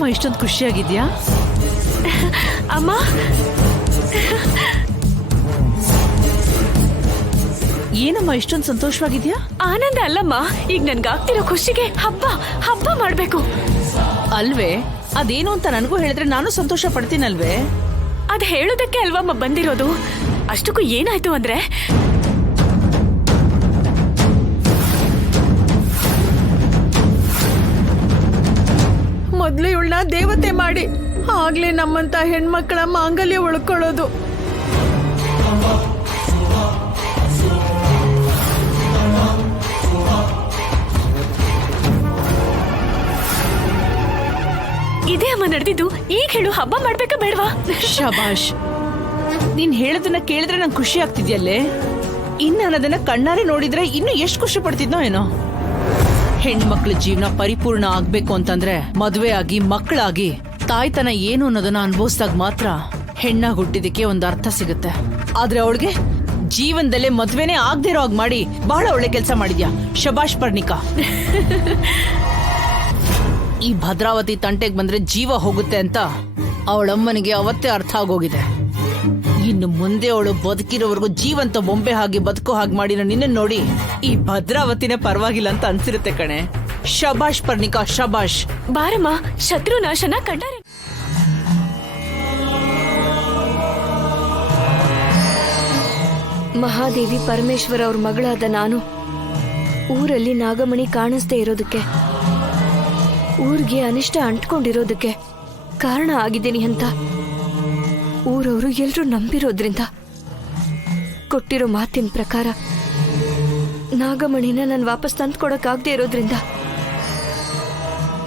ಏನಮ್ಮ ಇಷ್ಟೊಂದು ಖುಷಿಯಾಗಿದ್ಯಾ? ಅಮ್ಮ, ಏನಮ್ಮ ಇಷ್ಟೊಂದು ಸಂತೋಷವಾಗಿದ್ಯಾ? ಆನಂದ ಅಲ್ಲಮ್ಮ, ಈಗ ನನ್ಗಾಗ್ತಿರೋ ಖುಷಿಗೆ ಹಬ್ಬ ಹಬ್ಬ ಮಾಡ್ಬೇಕು ಅಲ್ವೇ? ಅದೇನು ಅಂತ ನನಗೂ ಹೇಳಿದ್ರೆ ನಾನು ಸಂತೋಷ ಪಡ್ತೀನಲ್ವೇ? ಅದ್ ಹೇಳೋದಕ್ಕೆ ಅಲ್ವಮ್ಮ ಬಂದಿರೋದು. ಅಷ್ಟಕ್ಕೂ ಏನಾಯ್ತು ಅಂದ್ರೆ, ಮೊದ್ಲು ಇವಳನ್ನ ದೇವತೆ ಮಾಡಿ ಆಗ್ಲೇ ನಮ್ಮಂತ ಹೆಣ್ಮಕ್ಳ ಮಾಂಗಲ್ಯ ಉಳ್ಕೊಳ್ಳೋದು. ಇದೇ ಅಮ್ಮ ನಡೆದಿದ್ದು. ಈಗ ಹೇಳು, ಹಬ್ಬ ಮಾಡ್ಬೇಕಾ ಬೇಡವಾ? ಶಬಾಷ್, ನೀನ್ ಹೇಳೋದನ್ನ ಕೇಳಿದ್ರೆ ನಂಗೆ ಖುಷಿ ಆಗ್ತಿದ್ಯಲ್ಲೇ. ಇನ್ನು ನಾನು ಅದನ್ನ ಕಣ್ಣಾರೆ ನೋಡಿದ್ರೆ ಇನ್ನು ಎಷ್ಟು ಖುಷಿ ಪಡ್ತಿದ್ನೋ ಏನೋ. ಹೆಣ್ಮಕ್ಳ ಜೀವನ ಪರಿಪೂರ್ಣ ಆಗ್ಬೇಕು ಅಂತಂದ್ರೆ ಮದುವೆ ಆಗಿ ಮಕ್ಕಳಾಗಿ ತಾಯ್ತನ ಏನು ಅನ್ನೋದನ್ನ ಅನುಭವಿಸಿದಾಗ ಮಾತ್ರ ಹೆಣ್ಣಾಗಿ ಹುಟ್ಟಿದಕ್ಕೆ ಒಂದು ಅರ್ಥ ಸಿಗುತ್ತೆ. ಆದ್ರೆ ಅವಳಿಗೆ ಜೀವನದಲ್ಲೇ ಮದ್ವೆನೇ ಆಗದೆ ಇರೋ ಹಾಗೆ ಮಾಡಿ ಬಹಳ ಒಳ್ಳೆ ಕೆಲಸ ಮಾಡಿದ್ಯಾ. ಶಬಾಷ್ ಪರ್ಣಿಕಾ. ಈ ಭದ್ರಾವತಿ ತಂಟೆಗೆ ಬಂದ್ರೆ ಜೀವ ಹೋಗುತ್ತೆ ಅಂತ ಅವಳಮ್ಮನಿಗೆ ಅವತ್ತೇ ಅರ್ಥ ಆಗೋಗಿದೆ. ಇನ್ನು ಮುಂದೆ ಅವಳು ಬದುಕಿರೋವರೆಗೂ ಜೀವಂತ ಬೊಂಬೆ ಹಾಗೆ ಬದುಕೋ ಹಾಗೆ ಮಾಡಿರೋ ನಿನ್ನ ನೋಡಿ ಈ ಭದ್ರಾವತಿನೇ ಪರವಾಗಿಲ್ಲ ಅಂತ ಅನ್ಸಿರುತ್ತೆ ಕಣೆ. ಶಬಾಷ್ ಪರ್ಣಿಕಾ, ಶಬಾಷ್. ಬಾರಮ್ಮ, ಶತ್ರುನಾಶನ ಕಂಡರೆ. ಮಹಾದೇವಿ ಪರಮೇಶ್ವರ ಅವ್ರ ಮಗಳಾದ ನಾನು ಊರಲ್ಲಿ ನಾಗಮಣಿ ಕಾಣಿಸ್ದೇ ಇರೋದಕ್ಕೆ, ಊರಿಗೆ ಅನಿಷ್ಟ ಅಂಟ್ಕೊಂಡಿರೋದಕ್ಕೆ ಕಾರಣ ಆಗಿದ್ದೀನಿ ಅಂತ ಊರವರು ಎಲ್ರೂ ನಂಬಿರೋದ್ರಿಂದ, ಕೊಟ್ಟಿರೋ ಮಾತಿನ ಪ್ರಕಾರ ನಾಗಮಣಿನ ನಾನು ವಾಪಸ್ ತಂದ್ಕೊಡಕ್ಕಾಗದೇ ಇರೋದ್ರಿಂದ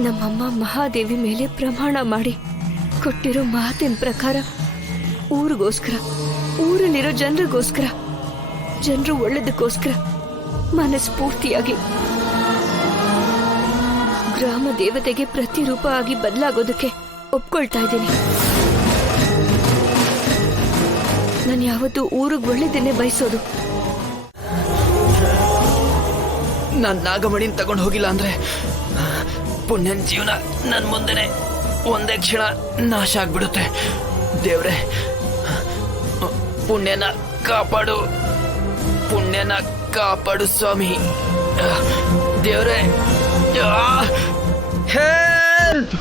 ನಮ್ಮಮ್ಮ ಮಹಾದೇವಿ ಮೇಲೆ ಪ್ರಮಾಣ ಮಾಡಿ ಕೊಟ್ಟಿರೋ ಮಾತಿನ ಪ್ರಕಾರ ಊರಿಗೋಸ್ಕರ, ಊರಲ್ಲಿರೋ ಜನರಿಗೋಸ್ಕರ, ಜನರು ಒಳ್ಳೇದಕ್ಕೋಸ್ಕರ ಮನಸ್ಫೂರ್ತಿಯಾಗಿ ಗ್ರಾಮ ದೇವತೆಗೆ ಪ್ರತಿರೂಪ ಆಗಿ ಬದಲಾಗೋದಕ್ಕೆ ಒಪ್ಕೊಳ್ತಾ ಇದ್ದೀನಿ. ನಾನು ಯಾವತ್ತೂ ಊರಿಗೆ ಒಳ್ಳೇದನ್ನೇ ಬಯಸೋದು. ನಾನ್ ನಾಗಮಣಿನ ತಗೊಂಡು ಹೋಗಿಲ್ಲ ಅಂದ್ರೆ ಪುಣ್ಯನ್ ಜೀವನ ನನ್ ಮುಂದೆನೆ ಒಂದೇ ಕ್ಷಣ ನಾಶ ಆಗ್ಬಿಡುತ್ತೆ. ದೇವ್ರೆ, ಪುಣ್ಯನ ಕಾಪಾಡು, ಪುಣ್ಯನ ಕಾಪಾಡು ಸ್ವಾಮಿ. ದೇವ್ರೆ, ಹೆಲ್ಪ್.